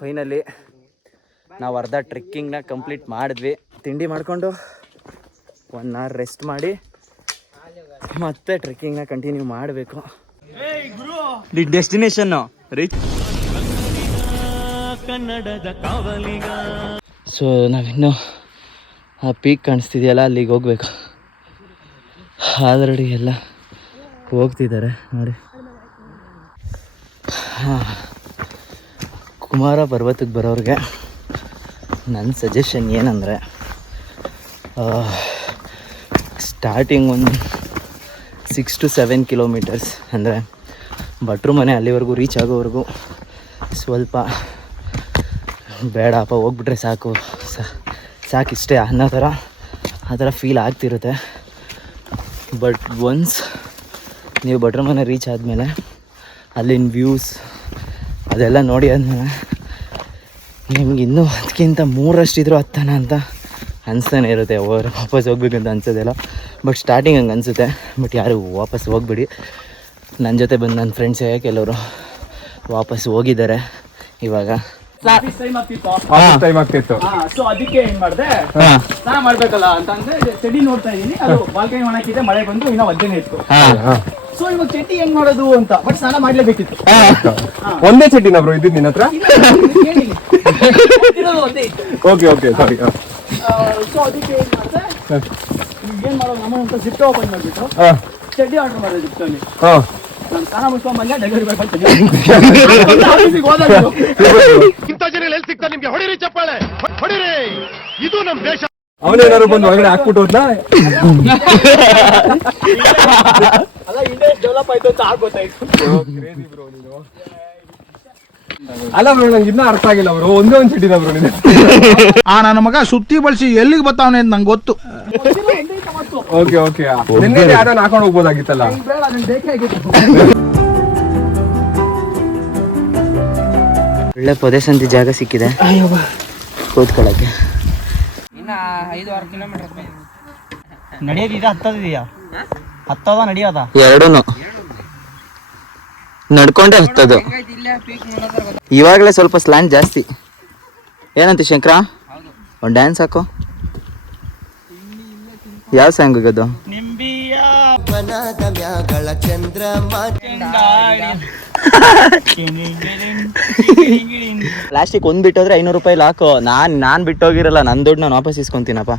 Finally ನಾವು ಅರ್ಧ ಟ್ರೆಕ್ಕಿಂಗ್ನ complete ಮಾಡಿದ್ವಿ. ತಿಂಡಿ ಮಾಡಿಕೊಂಡು 1 ಅವರ್ ರೆಸ್ಟ್ ಮಾಡಿ ಮತ್ತೆ ಟ್ರೆಕ್ಕಿಂಗ್ನ ಕಂಟಿನ್ಯೂ ಮಾಡಬೇಕು. ಡೆಸ್ಟಿನೇಷನ್ನು ರೀಚ್ ಕನ್ನಡದ ಕಾವಲಿಗ. ಸೊ ನಾವಿನ್ನೂ ಆ ಪೀಕ್ ಕಾಣಿಸ್ತಿದೆಯಲ್ಲ ಅಲ್ಲಿಗೆ ಹೋಗ್ಬೇಕು. ಆಲ್ರೆಡಿ ಎಲ್ಲ ಹೋಗ್ತಿದ್ದಾರೆ ನೋಡಿ. ಕುಮಾರ ಪರ್ವತಕ್ಕೆ ಬರೋರಿಗೆ ನನ್ನ ಸಜೆಷನ್ ಏನಂದರೆ ಸ್ಟಾರ್ಟಿಂಗ್ ಒಂದು 6 to 7 ಕಿಲೋಮೀಟರ್ಸ್ ಅಂದರೆ ಭಟ್ರು ಮನೆ ಅಲ್ಲಿವರೆಗೂ ರೀಚ್ ಆಗೋವರೆಗೂ ಸ್ವಲ್ಪ ಬೇಡಪ್ಪ ಹೋಗ್ಬಿಟ್ರೆ ಸಾಕಿಷ್ಟೇ ಅನ್ನೋ ಆ ಥರ ಫೀಲ್ ಆಗ್ತಿರುತ್ತೆ. ಬಟ್ ಒನ್ಸ್ ನೀವು ಭಟ್ರು ಮನೆ ರೀಚ್ ಆದಮೇಲೆ ಅಲ್ಲಿನ ವ್ಯೂಸ್ ಅದೆಲ್ಲ ನೋಡಿ ಆದಮೇಲೆ ನಿಮ್ಗೆ ಇನ್ನೂ ಅದಕ್ಕಿಂತ 3 ಹತ್ತನ ಅಂತ ಅನಿಸ್ತಾನೆ ಇರುತ್ತೆ. ವಾಪಸ್ ಹೋಗ್ಬೇಕಂತ ಅನ್ಸೋದಿಲ್ಲ. ಬಟ್ ಸ್ಟಾರ್ಟಿಂಗ್ ಹಂಗೆ ಅನಿಸುತ್ತೆ. ಬಟ್ ಯಾರು ವಾಪಸ್ ಹೋಗ್ಬಿಡಿ. ನನ್ನ ಜೊತೆ ಬಂದು ನನ್ನ ಫ್ರೆಂಡ್ಸೇ ಕೆಲವರು ವಾಪಸ್ ಹೋಗಿದ್ದಾರೆ ಇವಾಗ. ಟೈಮ್ ಆಗ್ತಿತ್ತು. ಸೊ ಅದಕ್ಕೆ ಏನ್ ಮಾಡಿದೆ, ಸ್ನಾನ ಮಾಡ್ಬೇಕಲ್ಲ ಅಂತಂದ್ರೆ ಚಡಿ ನೋಡ್ತಾ ಇದೀನಿ. ಅದು ಬಾಲ್ಕನಿ ಒಣಕಿದೆ, ಮಳೆ ಬಂದು ಇನ್ನೂ ಒದ್ದೇನೆ ಇತ್ತು. ಸೊ ಇವಾಗ ಚಡ್ಡಿ ಹೆಂಗ್ ಮಾಡೋದು ಅಂತ, ಬಟ್ ಸ್ನಾನ ಮಾಡ್ಲೇಬೇಕಿತ್ತು. ಒಂದೇ ಚಡ್ಡಿನ ಬ್ರೋ ಇದ್ದಿದ್ದು ನಿನ್ನ ಹತ್ರ? ಒಂದೇ ಇತ್ತು. Okay okay sorry. ಸೊ ಅದಕ್ಕೆ ಏನ್ ಮಾಡಿದೆ, ಏನ್ ಮಾಡೋದು ನಮ್ಮ ಅಂತ ಜಿಪ್ ಓಪನ್ ಮಾಡ್ಬಿಟ್ಟು ಚಡ್ಡಿ ಆರ್ಡರ್ ಮಾಡಿದೆ ಜಿಪ್ಟಲ್ಲಿ. ನಾನು ಸ್ನಾನ ಮುಗಿಸ್ಕೊಂಡ್ ಬಂದೆ, ಡೆಲಿವರಿ ಬಾಯ್ ಬಂದು ಇಂಥ ಜನ ಎಲ್ಲಿ ಸಿಗ್ತಾರೆ ನಿಮ್ಗೆ? ಹೊಡಿರಿ ಚಪ್ಪಾಳೆ, ಹೊಡಿರಿ. ಇದು ನಮ್ ದೇಶ. ಅವನೇನಾದ್ರು ಬಂದು ಒಳಗಡೆ ಹಾಕ್ಬಿಟ್ಟು ಹೋದ್ನಾ? ಅಲ್ಲ ಇಂಡಿಯಾ ಡೆವಲಪ್ ಆಯ್ತು ಅಂತ ಆಗೋತಾಯ್ತು. ಅಲ್ಲ ಬ್ರೋ, ನಂಗೆ ಇನ್ನೂ ಅರ್ಥ ಆಗಿಲ್ಲ ಅವರು. ಒಂದೇ ಒಂದು ಚಡ್ಡಿನ ಬ್ರೋ ನೀನು? ನನ್ನ ಮಗ ಸುತ್ತಿ ಬಳಸಿ ಎಲ್ಲಿಗೆ ಬರ್ತಾವನೆ ಅಂತ ನಂಗೆ ಗೊತ್ತು. Okay okay. ನಿನ್ನೆ ಯಾರೋ ಹಾಕೊಂಡು ಹೋಗ್ಬೋದಾಗಿತ್ತಲ್ಲ. ಒಳ್ಳೆ ಪೊದೆಸಂತಿ ಜಾಗ ಸಿಕ್ಕಿದೆ ಕೂತ್ಕೊಳ್ಳೋಕ್ಕೆ. ಇನ್ನ 5-6 ಕಿಲೋಮೀಟರ್ ನಡೆಯೋದಿದೆ. ಹತ್ತದ ನಡೆಯೋದ ಎರಡೂ ನಡ್ಕೊಂಡೆ ಹತ್ತದು. ಇವಾಗಲೇ ಸ್ವಲ್ಪ ಸ್ಲ್ಯಾಂಡ್ ಜಾಸ್ತಿ. ಏನಂತ ಶಂಕರ, ಒಂದು ಡ್ಯಾನ್ಸ್ ಹಾಕೋ. ಯಾವ ಸಾಂಗ್ ಅದು? ಪ್ಲಾಸ್ಟಿಕ್ ಒಂದು ಬಿಟ್ಟೋದ್ರೆ 500 ರೂಪಾಯಿ ಹಾಕೋ. ನಾನು ಬಿಟ್ಟೋಗಿರಲ್ಲ, ನನ್ನ ದುಡ್ಡು ನಾನು ವಾಪಸ್ ಇಸ್ಕೊಂತೀನಪ್ಪ.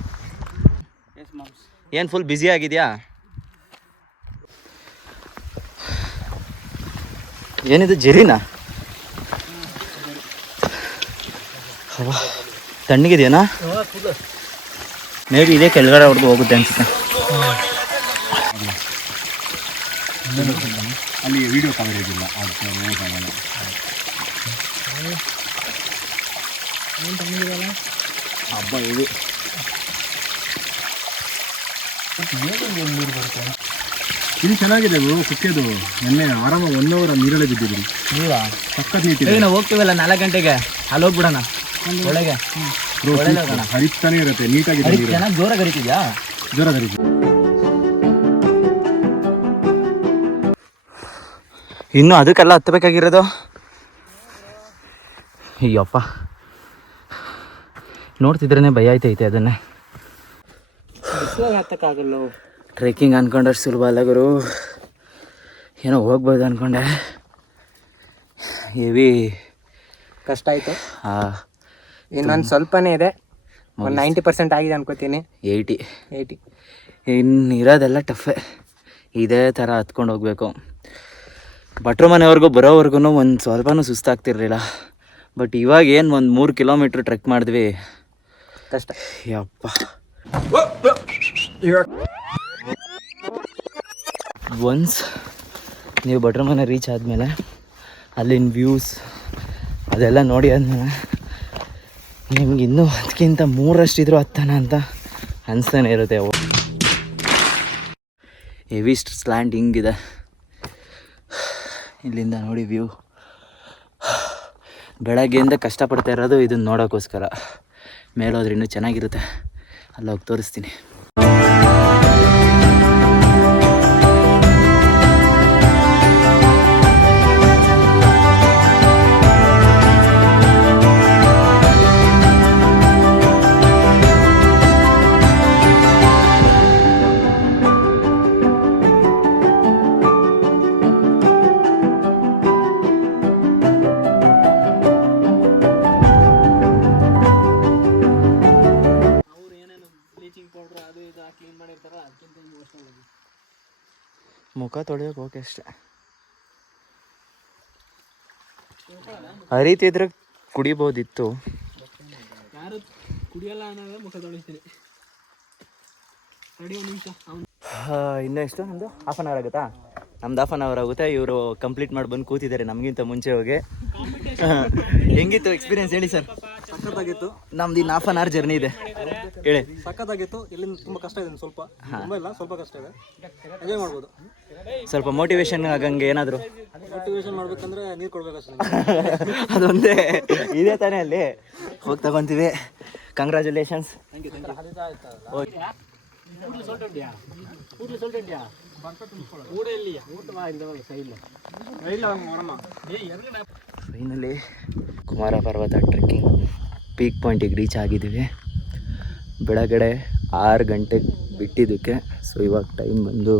ಏನು ಫುಲ್ ಬ್ಯುಸಿ ಆಗಿದೆಯಾ? ಏನಿದು ಜೆರಿನಾ? ತಣ್ಣಗಿದೆಯಾ? ಮೇ ಬಿ ಇದೇ ಕೆಳಗಡೆ ಹೊಡೆದು ಹೋಗುತ್ತೆ ಅನ್ಸುತ್ತೆ. ಅಲ್ಲಿ ವಿಡಿಯೋ ಕವರೇಜ್ ಇಲ್ಲ. ಹಬ್ಬ ಇದು ಇದು ಚೆನ್ನಾಗಿದೆ ಬ್ರೋ. ಕುಕ್ಕೆದು ಮೊನ್ನೆ ಆರಾಮ 1 ಅವರ್ ನೀರಲ್ಲೇ ಬಿದ್ದಿದ್ರಿ. ಸಖತ್ ನೀತಿದೆ. ನಾವು ಹೋಗ್ತೀವಲ್ಲ 4 ಗಂಟೆಗೆ, ಅಲ್ಲಿ ಹೋಗ್ಬಿಡೋಣ ಒಳಗೆ. ಹರಿತಾನೆ ಇರುತ್ತೆ, ನೀಟಾಗಿದೆ. ಜೋರಾಗಿ ಹರಿತಿದ್ಯಾ? ಜೋರಾಗಿ ಹರಿತಿ. ಇನ್ನು ಅದಕ್ಕೆಲ್ಲ ಹತ್ತಬೇಕಾಗಿರೋದು. ಅಯ್ಯಪ್ಪ, ನೋಡ್ತಿದ್ರೇ ಭಯ ಆಯ್ತೈತೆ ಅದನ್ನೇ. ಹತ್ತಕ್ಕಾಗಲ್ಲ. ಟ್ರೆಕ್ಕಿಂಗ್ ಅನ್ಕೊಂಡ್ರೆ ಸುಲಭ ಅಲ್ಲ ಗುರು. ಏನೋ ಹೋಗ್ಬೋದು ಅನ್ಕೊಂಡೆ, ಹೆವಿ ಕಷ್ಟ ಆಯಿತು. ಇನ್ನೊಂದು ಸ್ವಲ್ಪನೇ ಇದೆ. ಒಂದು 90% ಆಗಿದೆ ಅನ್ಕೋತೀನಿ. 80 ಇನ್ನು ಇರೋದೆಲ್ಲ ಟಫೆ. ಇದೇ ಥರ ಹತ್ಕೊಂಡು ಹೋಗ್ಬೇಕು. ಭಟ್ರು ಮನೆವರೆಗೂ ಬರೋವರೆಗೂ ಒಂದು ಸ್ವಲ್ಪನೂ ಸುಸ್ತಾಗ್ತಿರ್ಲಿಲ್ಲ. ಬಟ್ ಇವಾಗ ಏನು ಒಂದು 3 ಕಿಲೋಮೀಟ್ರ್ ಟ್ರೆಕ್ ಮಾಡಿದ್ವಿ. ಕಷ್ಟ. ಯಪ್ಪ, ಒನ್ಸ್ ನೀವು ಭಟ್ರು ಮನೆ ರೀಚ್ ಆದಮೇಲೆ ಅಲ್ಲಿನ ವ್ಯೂಸ್ ಅದೆಲ್ಲ ನೋಡಿ ಆದಮೇಲೆ ನಿಮ್ಗೆ ಇನ್ನೂ ಅದಕ್ಕಿಂತ 3 ಹತ್ತನ ಅಂತ ಅನಿಸ್ತಾನೆ ಇರುತ್ತೆ. ಹೆವಿ ಸ್ಲ್ಯಾಂಡ್ ಹಿಂಗಿದೆ. ಇಲ್ಲಿಂದ ನೋಡಿ ವ್ಯೂ. ಬೆಳಗ್ಗೆಯಿಂದ ಕಷ್ಟಪಡ್ತಾ ಇರೋದು ಇದನ್ನು ನೋಡೋಕ್ಕೋಸ್ಕರ. ಮೇಲೋದ್ರೆ ಇನ್ನೂ ಚೆನ್ನಾಗಿರುತ್ತೆ. ಅಲ್ಲೋಗಿ ತೋರಿಸ್ತೀನಿ. ಮುಖ ತೊಳೆಯೋಕೆ ಓಕೆ ಅಷ್ಟೇ. ಹರಿತಿದ್ರೆ ಕುಡಿಬೋದಿತ್ತು. ಯಾರು ಕುಡಿಯಲ್ಲ ಅನ್ನೋದು ಮುಖ ತೊಳಿತೀನಿ. ರೆಡಿ ಒಂದು ನಿಮಿಷ. ಇನ್ನೂ ಎಷ್ಟು ನಮ್ಮದು ಹಾಫ್ ಆನ್ ಅವರ್ ಆಗುತ್ತಾ? ನಮ್ದು ಹಾಫ್ ಆನ್ ಅವರ್ ಆಗುತ್ತೆ. ಇವರು ಕಂಪ್ಲೀಟ್ ಮಾಡಿ ಬಂದು ಕೂತಿದ್ದಾರೆ ನಮಗಿಂತ ಮುಂಚೆ ಹೋಗಿ. ಹೆಂಗಿತ್ತು ಎಕ್ಸ್ಪೀರಿಯನ್ಸ್ ಹೇಳಿ ಸರ್? ಸಖತ್ತಾಗಿತ್ತು. ನಮ್ದು ಇನ್ನು ಹಾಫ್ ಆನ್ ಅವರ್ ಜರ್ನಿ ಇದೆ ಹೇಳಿ. ಸಖತ್ತಾಗಿತ್ತು. ಇಲ್ಲಿಂದ ತುಂಬ ಕಷ್ಟ ಇದೆ, ಸ್ವಲ್ಪ ತುಂಬ ಇಲ್ಲ, ಸ್ವಲ್ಪ ಕಷ್ಟ ಇದೆ. ಎಂಜಾಯ್ ಮಾಡ್ಬೋದು. ಸ್ವಲ್ಪ ಮೋಟಿವೇಶನ್ ಆಗಂಗೆ ಏನಾದರೂ ಮೋಟಿವೇಶನ್ ಮಾಡ್ಬೇಕಂದ್ರೆ ನೀರು ಕೊಡ್ಬೇಕಷ್ಟೇ. ಅದೊಂದೇ ಇದೆ ತಾನೇ ಅಲ್ಲಿ. ಹೋಗಿ ತಗೊತೀವಿ. ಕಂಗ್ರ್ಯಾಚುಲೇಷನ್ಸ್. ಫೈನಲಿ ಕುಮಾರ ಪರ್ವತ ಟ್ರೆಕ್ಕಿಂಗ್ ಪೀಕ್ ಪಾಯಿಂಟಿಗೆ ರೀಚ್ ಆಗಿದ್ದೀವಿ. ಬೆಳಗಡೆ 6 ಗಂಟೆಗೆ ಬಿಟ್ಟಿದ್ದಕ್ಕೆ. ಸೊ ಇವಾಗ ಟೈಮ್ ಬಂದು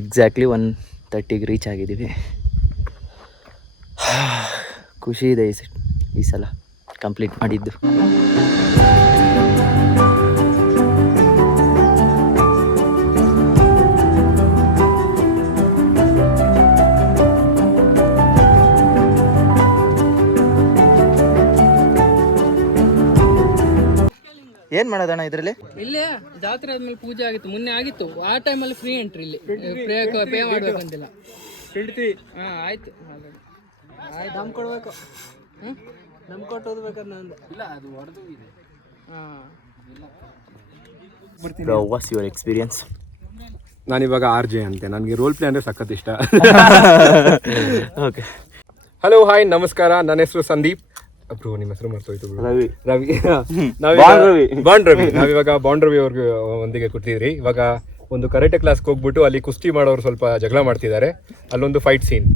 ಎಕ್ಸಾಕ್ಟ್ಲಿ 1:30ಗೆ ರೀಚ್ ಆಗಿದ್ದೀವಿ. ಖುಷಿ ಇದೆ ಈ ಸಲ ಕಂಪ್ಲೀಟ್ ಮಾಡಿದ್ದು. ಏನ್ ಮಾಡೋದಣ್ಣ ಇದರಲ್ಲಿ? ಇಲ್ಲೇ ಜಾತ್ರೆ ಆದ್ಮೇಲೆ ಪೂಜೆ ಆಗಿತ್ತು, ಮೊನ್ನೆ ಆಗಿತ್ತು. ಆ ಟೈಮಲ್ಲಿ ಫ್ರೀ ಎಂಟ್ರಿ ಇಲ್ಲಿ, ಪೇ ಮಾಡ್ಬೇಕಂತಿಲ್ಲ. ಆಯ್ತು ದಮ್ ಕೊಡ್ಬೇಕು. ದಮ್ ಕೊಟ್ಟು ಓದ್ಬೇಕಂತ ನಂದು. ಇಲ್ಲ ಅದು ಹೊಡೆದು ಇದೆ. What's your experience? ನಾನಿವಾಗ RJ ಅಂತೆ. ನನಗೆ ರೋಲ್ ಪ್ಲೇ ಅಂದರೆ ಸಖತ್ ಇಷ್ಟ. ಓಕೆ. ಹಲೋ, ಹಾಯ್, ನಮಸ್ಕಾರ. ನನ್ನ ಹೆಸರು ಸಂದೀಪ್. ಬ್ರೋ, ನಿಮ್ಮ ಹೆಸರು ಮರ್ತೋಯ್ತು. ರವಿ. ಬಾಂಡ್ ರವಿ. ನಾವಿವಾಗ ಬಾಂಡ್ ರವಿ ಅವ್ರಿಗೆ ಒಂದಿಗೆ ಕೂತಿದ್ರಿ. ಇವಾಗ ಒಂದು ಕರಾಟೆ ಕ್ಲಾಸ್ಗೆ ಹೋಗ್ಬಿಟ್ಟು ಅಲ್ಲಿ ಕುಸ್ತಿ ಮಾಡೋರು ಸ್ವಲ್ಪ ಜಗಳ ಮಾಡ್ತಿದ್ದಾರೆ. ಅಲ್ಲೊಂದು ಫೈಟ್ ಸೀನ್.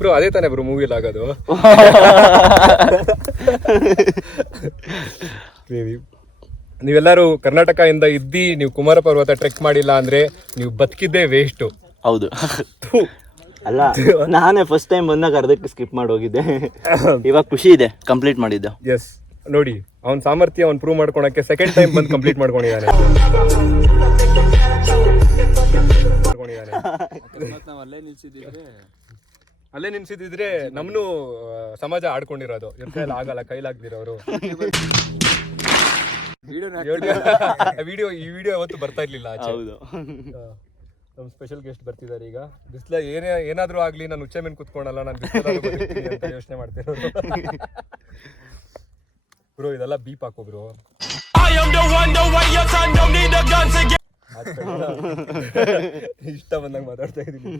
ಬ್ರೋ ಅದೇ ತಾನೇ ಬ್ರೋ ಮೂವಿಯಲ್ಲಿ ಆಗೋದು. ನೀವೆಲ್ಲರೂ ಕರ್ನಾಟಕದಿಂದ ಇದ್ದು ನೀವು ಕುಮಾರ ಪರ್ವತ ಟ್ರೆಕ್ ಮಾಡಿಲ್ಲ ಅಂದ್ರೆ ನೀವು ಬದುಕಿದ್ದೇ ವೇಸ್ಟು. ಹೌದು. ಅಲ್ಲ, ನಾನೇ ಫಸ್ಟ್ ಟೈಮ್ ಬಂದಾಗ ಅರ್ಧಕ್ಕೆ ಸ್ಕಿಪ್ ಮಾಡಿ ಹೋಗಿದ್ದೆ. ಇವಾಗ ಖುಷಿ ಇದೆ ಕಂಪ್ಲೀಟ್ ಮಾಡಿದ್ದು. ಎಸ್, ನೋಡಿ ಅವ್ನ ಸಾಮರ್ಥ್ಯ ಅವ್ನು ಪ್ರೂವ್ ಮಾಡ್ಕೊಳಕ್ಕೆ ಸೆಕೆಂಡ್ ಟೈಮ್ ಬಂದು ಕಂಪ್ಲೀಟ್ ಮಾಡ್ಕೊಂಡಿದ್ದಾನೆ. ಅಲ್ಲೇ ನಿಲ್ಸಿದ್ರೆ ನಮ್ನು ಸಮಾಜ ಆಡ್ಕೊಂಡಿರೋದು. ಇವ್ರ ಕೈಲಿ ಆಗಲ್ಲ, ಕೈಲಾಗ್ದಿರೋರು. ವಿಡಿಯೋ ಯಾವತ್ತು ಬರ್ತಾ ಇರ್ಲಿಲ್ಲ. ಹೌದು. ನಮ್ಮ ಸ್ಪೆಷಲ್ ಗೆಸ್ಟ್ ಬರ್ತಿದ್ದಾರೆ ಈಗ. ಬಿಸ್ಲ ಏನಾದ್ರೂ ಆಗ್ಲಿ, ನಾನು ಉಚ್ಚೆ ಮೇಲೆ ಕುತ್ಕೊಳಲ್ಲ, ನಾನು ಬಿಸ್ಲಾದ್ರೂ ಅಂತ ಯೋಚನೆ ಮಾಡ್ತಿರೋದು. ಬ್ರೋ ಇದೆಲ್ಲ ಬೀಪ್ ಹಾಕೋ ಬ್ರೋ. ಇಷ್ಟ ಬಂದಂಗೆ ಮಾತಾಡ್ತಾ ಇದೀನಿ.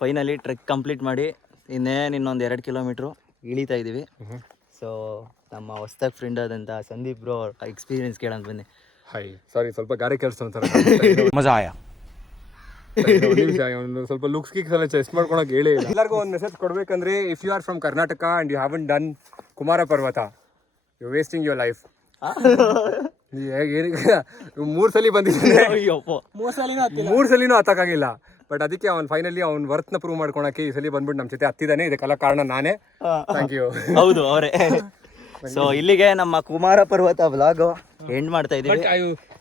ಫೈನಲಿ ಟ್ರೆಕ್ ಕಂಪ್ಲೀಟ್ ಮಾಡಿ ಇನ್ನೊಂದು 2 ಕಿಲೋಮೀಟ್ರು ಇಳಿತಾ ಇದ್ದೀವಿ. ಸೊ ನಮ್ಮ ಹೊಸ್ದಾಗಿ ಫ್ರೆಂಡ್ ಆದಂಥ ಸಂದೀಪ್ ಬ್ರೋ ಎಕ್ಸ್ಪೀರಿಯನ್ಸ್ ಕೇಳೋಣ ಬನ್ನಿ. ಹಾಯ್, ಸಾರಿ ಸ್ವಲ್ಪ ಗಾರೆ ಕೆಲಸ ಅಂತಾರೆ. ಮಜಾ ಆಯಾ? ಸ್ವಲ್ಪ ಲುಕ್ಸ್ ಗಿಕ್ಸ್ ಎಲ್ಲ ಚೆಸ್ಟ್ ಮಾಡ್ಕೊಳಕ್ ಹೇಳಿ. ಎಲ್ಲರಿಗೂ ಒಂದು ಮೆಸೇಜ್ ಕೊಡ್ಬೇಕಂದ್ರೆ, if you are from Karnataka and you haven't done Kumara Parvatha, you wasting your life. 3 ಸಲ ಬಂದಿದ್ದಾನೆ, 3 ಸಲಿನೂ ಹತ್ತಕ್ಕಾಗಿಲ್ಲ. ಬಟ್ ಅದಕ್ಕೆ ಅವ್ನು ಫೈನಲಿ ಅವ್ನ ವರ್ತ್ನ ಪ್ರೂವ್ ಮಾಡ್ಕೊಳಕ್ಕೆ ಈ ಸಲ ಬಂದ್ಬಿಟ್ಟು ನಮ್ಮ ಜೊತೆ ಹತ್ತಿದ್ದಾನೆ. ಇದಕ್ಕೆಲ್ಲ ಕಾರಣ ನಾನೇ. Thank you. ಹೌದು, ಅವರೇ. ಸೊ ಇಲ್ಲಿಗೆ ನಮ್ಮ ಕುಮಾರ ಪರ್ವತ ವ್ಲಾಗ್ ಎಂಡ್ ಮಾಡ್ತಾ ಇದ್ದೀವಿ.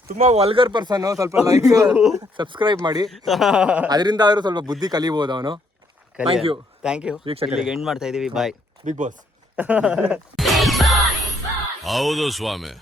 ತುಂಬಾ ವಲ್ಗರ್ ಪರ್ಸನ್, ಸ್ವಲ್ಪ ಲೈಕ್ ಸಬ್ಸ್ಕ್ರೈಬ್ ಮಾಡಿ, ಅದರಿಂದ ಆದ್ರೂ ಸ್ವಲ್ಪ ಬುದ್ಧಿ ಕಲಿಬಹುದು ಅವನು. Thank you. ಇಲ್ಲಿಗೆ ಎಂಡ್ ಮಾಡ್ತಾ ಇದೀವಿ. ಬಾಯ್. Big boss. ಹೌದು ಸ್ವಾಮಿ.